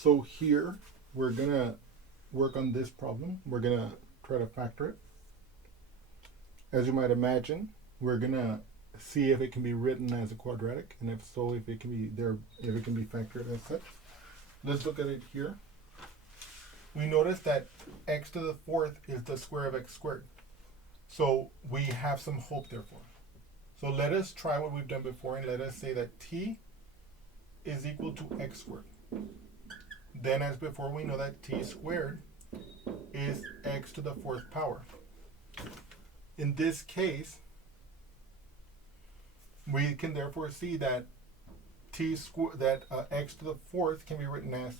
So here we're gonna work on this problem. We're gonna try to factor it. As you might imagine, we're gonna see if it can be written as a quadratic, and if so, if it can be factored as such. Let's look at it here. We notice that x to the fourth is the square of x squared. So we have some hope therefore. So let us try what we've done before, and let us say that t is equal to x squared. Then as before, we know that t squared is x to the fourth power. In this case, we can therefore see that x to the fourth can be written as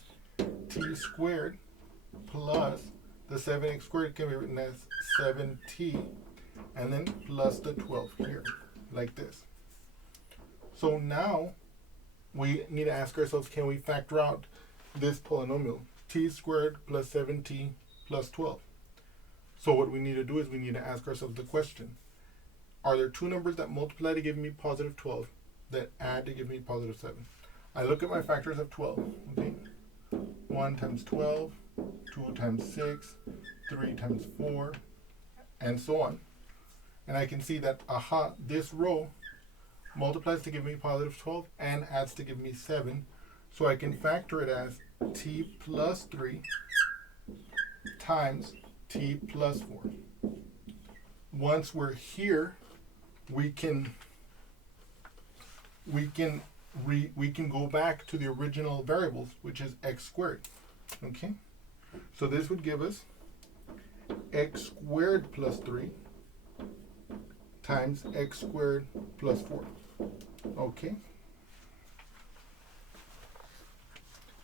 t squared plus the 7x squared can be written as 7t, and then plus the 12 here, like this. So now we need to ask ourselves, can we factor out this polynomial, t squared plus 7t plus 12? So what we need to do is we need to ask ourselves the question, are there two numbers that multiply to give me positive 12 that add to give me positive 7? I look at my factors of 12, okay? 1 times 12, 2 times 6, 3 times 4, and so on. And I can see that, aha, this row multiplies to give me positive 12 and adds to give me 7. So I can factor it as t plus 3 times t plus 4. Once we're here, we can go back to the original variables, which is x squared. Okay? So this would give us x squared plus 3 times x squared plus 4. Okay?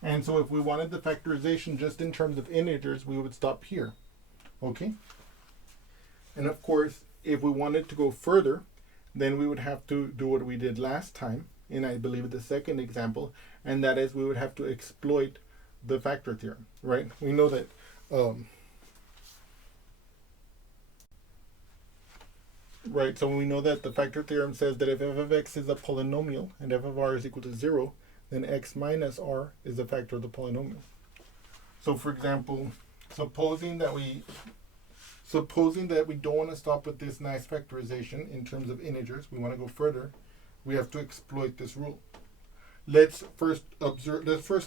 And so if we wanted the factorization just in terms of integers, we would stop here. Okay? And of course, if we wanted to go further, then we would have to do what we did last time, in I believe the second example, and that is we would have to exploit the factor theorem, right? We know that right, so we know that the factor theorem says that if f of x is a polynomial and f of r is equal to 0, then x minus r is the factor of the polynomial. So for example, supposing that we don't want to stop with this nice factorization in terms of integers, we want to go further, we have to exploit this rule. Let's first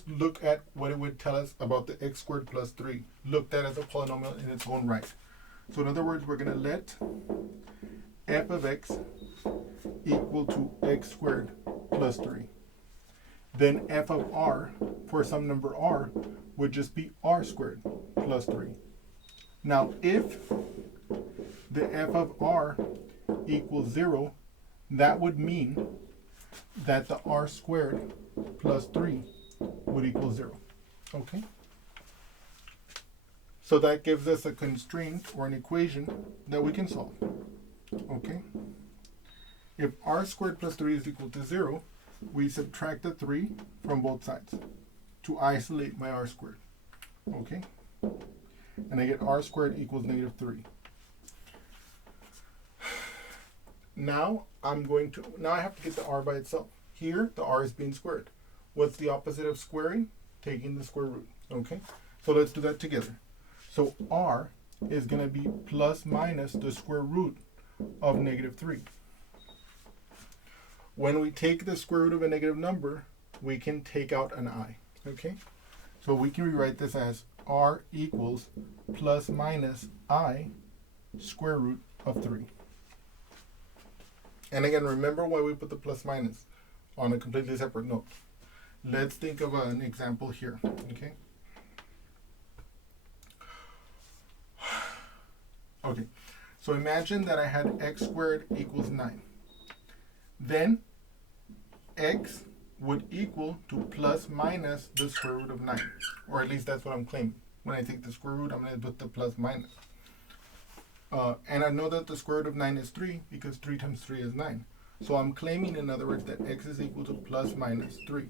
look at what it would tell us about the x squared plus 3, looked at as a polynomial in its own right. So in other words, we're going to let f of x equal to x squared plus 3. Then f of r, for some number r, would just be r squared plus 3. Now, if the f of r equals 0, that would mean that the r squared plus 3 would equal 0. Okay? So that gives us a constraint or an equation that we can solve. Okay? If r squared plus 3 is equal to 0, we subtract the 3 from both sides to isolate my r squared. Okay? And I get r squared equals negative 3. Now I have to get the r by itself. Here, the r is being squared. What's the opposite of squaring? Taking the square root. Okay? So let's do that together. So r is going to be plus minus the square root of negative 3. When we take the square root of a negative number, we can take out an I. Okay? So we can rewrite this as r equals plus minus I square root of 3. And again, remember why we put the plus minus on a completely separate note. Let's think of an example here. Okay? Okay, so imagine that I had x squared equals 9. Then x would equal to plus minus the square root of 9. Or at least that's what I'm claiming. When I take the square root, I'm going to put the plus minus. And I know that the square root of 9 is 3 because 3 times 3 is 9. So I'm claiming, in other words, that x is equal to plus minus 3.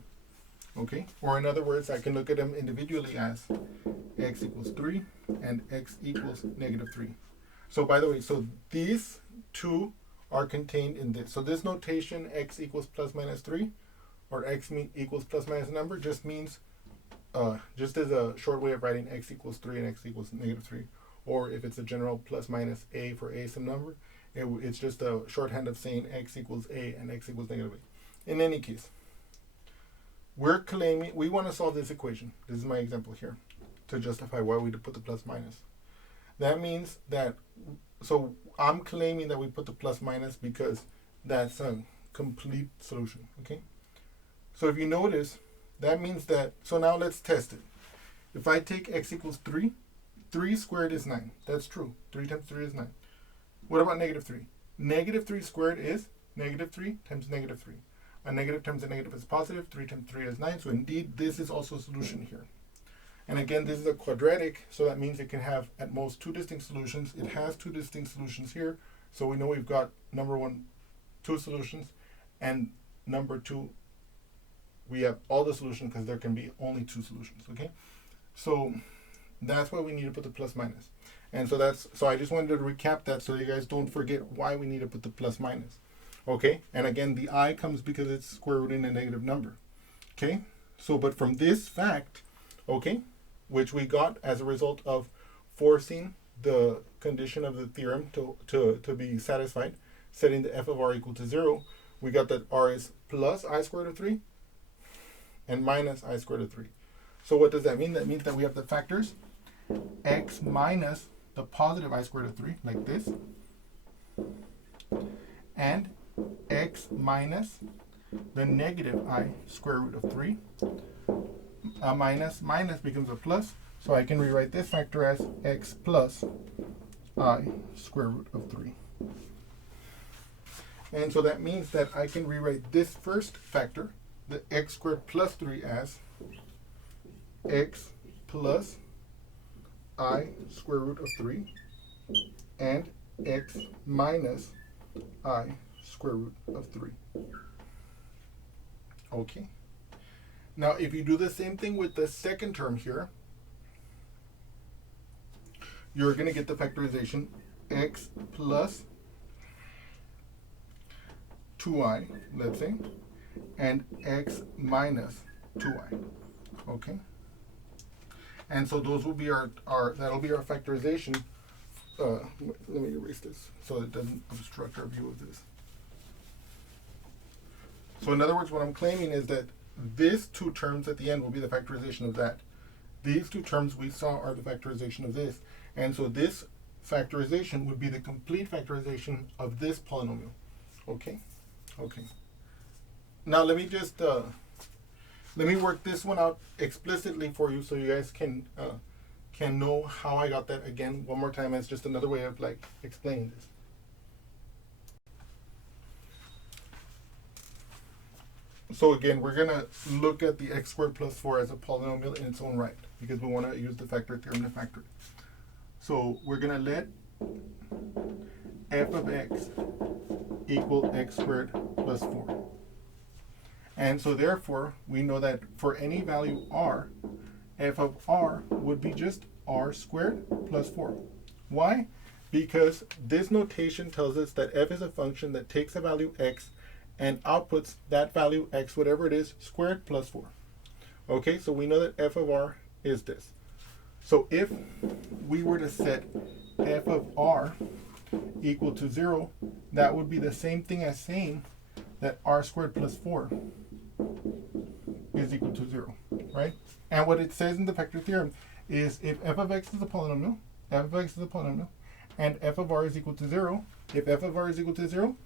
Okay? Or in other words, I can look at them individually as x equals 3 and x equals negative 3. So by the way, so these two are contained in this. So this notation, x equals plus minus 3, or x equals plus minus number, just means just as a short way of writing x equals 3 and x equals negative 3, or if it's a general plus minus a for a some number, it's just a shorthand of saying x equals a and x equals negative a. In any case, we're claiming we want to solve this equation. This is my example here to justify why we put the plus minus. That means that, so I'm claiming that we put the plus minus because that's a complete solution, okay? So if you notice, that means that, so now let's test it. If I take x equals 3, 3 squared is 9. That's true. 3 times 3 is 9. What about negative 3? Negative 3 squared is negative 3 times negative 3. A negative times a negative is positive. 3 times 3 is 9. So indeed, this is also a solution here. And again, this is a quadratic, so that means it can have at most 2 distinct solutions. It has 2 distinct solutions here. So we know we've got number 1, 2 solutions, and number 2, we have all the solutions because there can be only 2 solutions, okay? So that's why we need to put the plus minus. And so I just wanted to recap that so you guys don't forget why we need to put the plus minus. Okay, and again, the I comes because it's square rooting a negative number. Okay, so but from this fact, okay, which we got as a result of forcing the condition of the theorem to be satisfied, setting the f of r equal to 0, we got that r is plus I squared root of 3 and minus I squared root of 3. So what does that mean? That means that we have the factors x minus the positive I squared root of 3, like this, and x minus the negative I square root of 3. A minus becomes a plus, so I can rewrite this factor as x plus I square root of 3. And so that means that I can rewrite this first factor, the x squared plus 3, as x plus I square root of 3 and x minus I square root of 3. Okay. Now, if you do the same thing with the second term here, you're going to get the factorization x plus 2i, let's say, and x minus 2i. Okay. And so those will be that'll be our factorization. Let me erase this so it doesn't obstruct our view of this. So in other words, what I'm claiming is that these 2 terms at the end will be the factorization of that. These 2 terms we saw are the factorization of this. And so this factorization would be the complete factorization of this polynomial. Okay? Okay. Now let me just let me work this one out explicitly for you so you guys can know how I got that again one more time as just another way of like explaining this. So again, we're going to look at the x squared plus 4 as a polynomial in its own right because we want to use the factor theorem to factor it. So we're going to let f of x equal x squared plus 4. And so therefore, we know that for any value r, f of r would be just r squared plus 4. Why? Because this notation tells us that f is a function that takes a value x and outputs that value x, whatever it is, squared plus 4. Okay, so we know that f of r is this. So if we were to set f of r equal to 0, that would be the same thing as saying that r squared plus 4 is equal to 0, right? And what it says in the factor theorem is if f of x is a polynomial, and f of r is equal to 0, if f of r is equal to 0,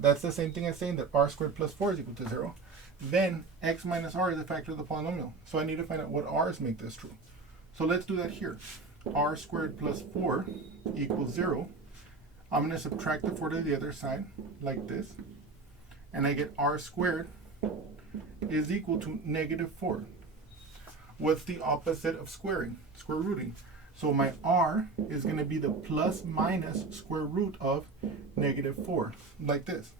that's the same thing as saying that r squared plus 4 is equal to 0, then x minus r is a factor of the polynomial. So I need to find out what r's make this true. So let's do that here. R squared plus 4 equals 0. I'm going to subtract the 4 to the other side, like this. And I get r squared is equal to negative 4. What's the opposite of squaring? Square rooting. So my r is going to be the plus minus square root of negative 4, like this.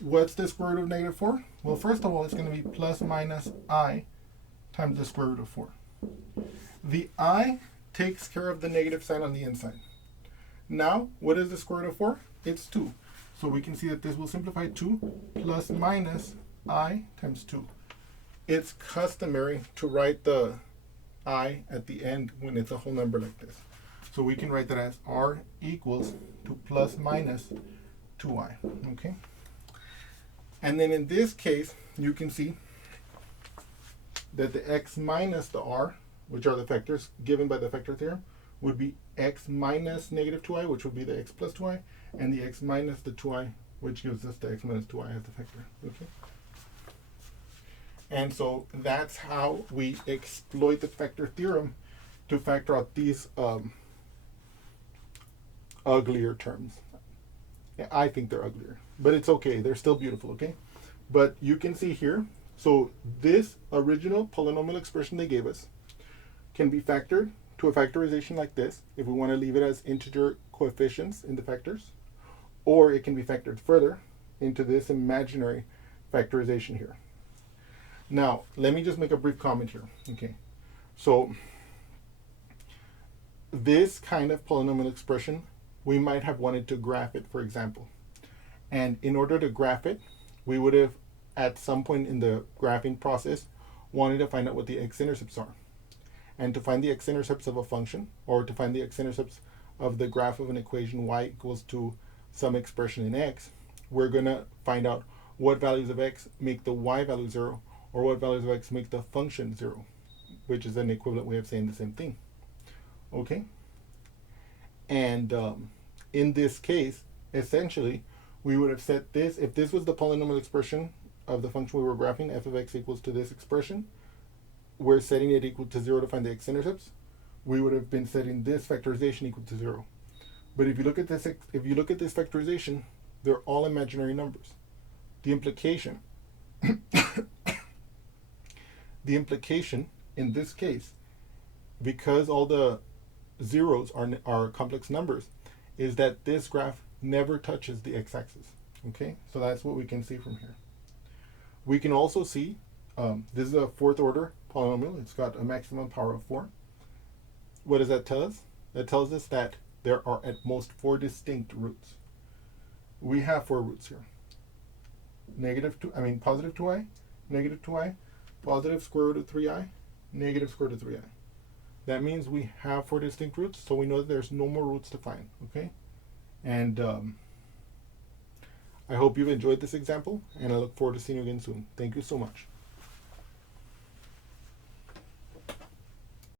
What's the square root of negative 4? Well, first of all, it's going to be plus minus I times the square root of 4. The I takes care of the negative sign on the inside. Now, what is the square root of 4? It's 2. So we can see that this will simplify 2 plus minus I times 2. it's customary to write the I at the end when it's a whole number like this. So we can write that as R equals to plus minus 2I, okay? And then in this case, you can see that the x minus the r, which are the vectors given by the vector theorem, would be x minus negative 2i, which would be the x plus 2i, and the x minus the 2i, which gives us the x minus 2i as the vector, okay? And so that's how we exploit the vector theorem to factor out these uglier terms. I think they're uglier, but it's okay. They're still beautiful, okay? But you can see here, so this original polynomial expression they gave us can be factored to a factorization like this, if we want to leave it as integer coefficients in the factors, or it can be factored further into this imaginary factorization here. Now, let me just make a brief comment here, okay? So, this kind of polynomial expression, we might have wanted to graph it, for example. And in order to graph it, we would have, at some point in the graphing process, wanted to find out what the x-intercepts are. And to find the x-intercepts of a function, or to find the x-intercepts of the graph of an equation y equals to some expression in x, we're going to find out what values of x make the y value 0, or what values of x make the function 0, which is an equivalent way of saying the same thing. Okay? And in this case, essentially, we would have set this, if this was the polynomial expression of the function we were graphing, f of x equals to this expression, we're setting it equal to 0 to find the x-intercepts. We would have been setting this factorization equal to 0. But if you look at this, factorization, they're all imaginary numbers. The implication, the implication in this case, because all the zeros are complex numbers, is that this graph never touches the x-axis. Okay, so that's what we can see from here. We can also see this is a fourth order polynomial. It's got a maximum power of 4. What does that tell us? That tells us that there are at most 4 distinct roots. We have 4 roots here. Positive 2i, negative 2i, positive square root of 3i, negative square root of 3i. That means we have 4 distinct roots, so we know that there's no more roots to find, okay? And I hope you've enjoyed this example, and I look forward to seeing you again soon. Thank you so much.